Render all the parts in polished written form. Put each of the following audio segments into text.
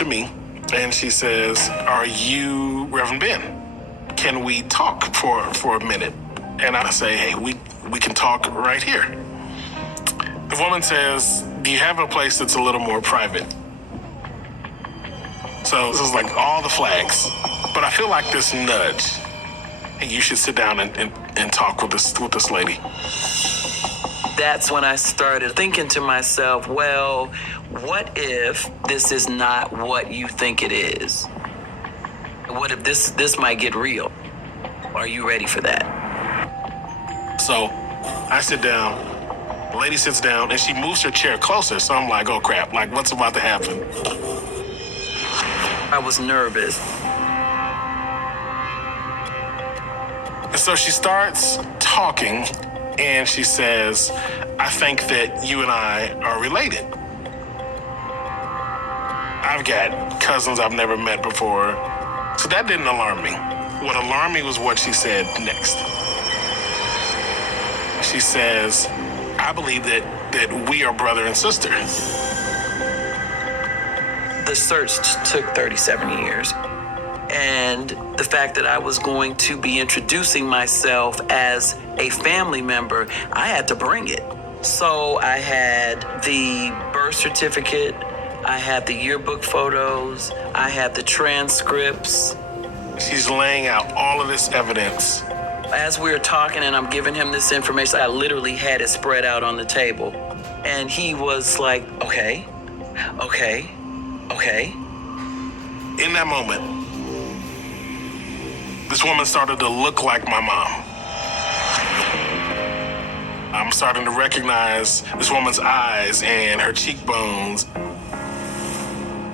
to me and she says, "Are you Reverend Ben? Can we talk for a minute?" And I say, "Hey, we can talk right here." The woman says, "Do you have a place that's a little more private?" So this is like all the flags. But I feel like this nudge. Hey, you should sit down and talk with this lady. That's when I started thinking to myself, well, what if this is not what you think it is? What if this might get real? Are you ready for that? So I sit down, the lady sits down, and she moves her chair closer. So I'm like, oh crap, like what's about to happen? I was nervous. And so she starts talking, and she says, "I think that you and I are related. I've got cousins I've never met before." So that didn't alarm me. What alarmed me was what she said next. She says, "I believe that we are brother and sister." The search took 37 years. And the fact that I was going to be introducing myself as a family member, I had to bring it. So I had the birth certificate, I had the yearbook photos, I had the transcripts. She's laying out all of this evidence. As we were talking and I'm giving him this information, I literally had it spread out on the table. And he was like, okay. In that moment, this woman started to look like my mom. I'm starting to recognize this woman's eyes and her cheekbones.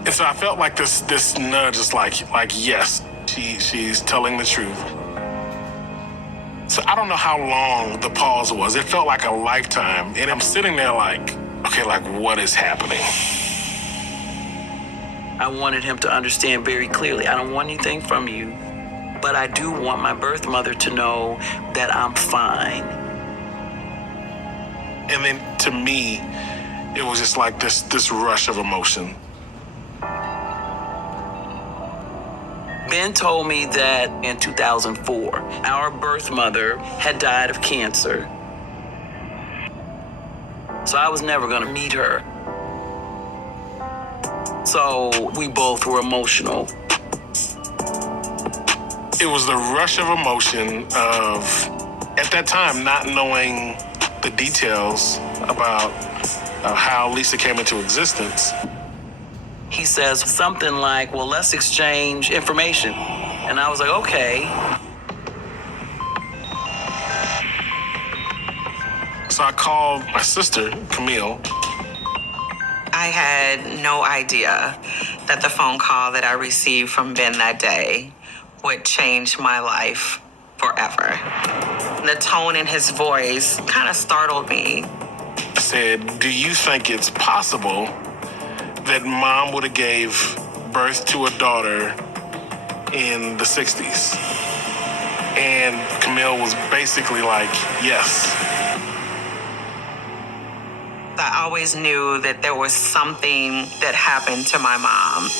And so I felt like this nudge is like yes, she's telling the truth. So I don't know how long the pause was. It felt like a lifetime. And I'm sitting there like, okay, like what is happening? I wanted him to understand very clearly, I don't want anything from you, but I do want my birth mother to know that I'm fine. And then to me, it was just like this rush of emotion. Ben told me that in 2004, our birth mother had died of cancer. So I was never gonna meet her. So we both were emotional. It was the rush of emotion of, at that time, not knowing the details about how Lisa came into existence. He says something like, well, let's exchange information. And I was like, okay. So I called my sister, Camille. I had no idea that the phone call that I received from Ben that day would change my life forever. The tone in his voice kind of startled me. I said, "Do you think it's possible that Mom would have gave birth to a daughter in the 60s?" And Camille was basically like, yes. I always knew that there was something that happened to my mom.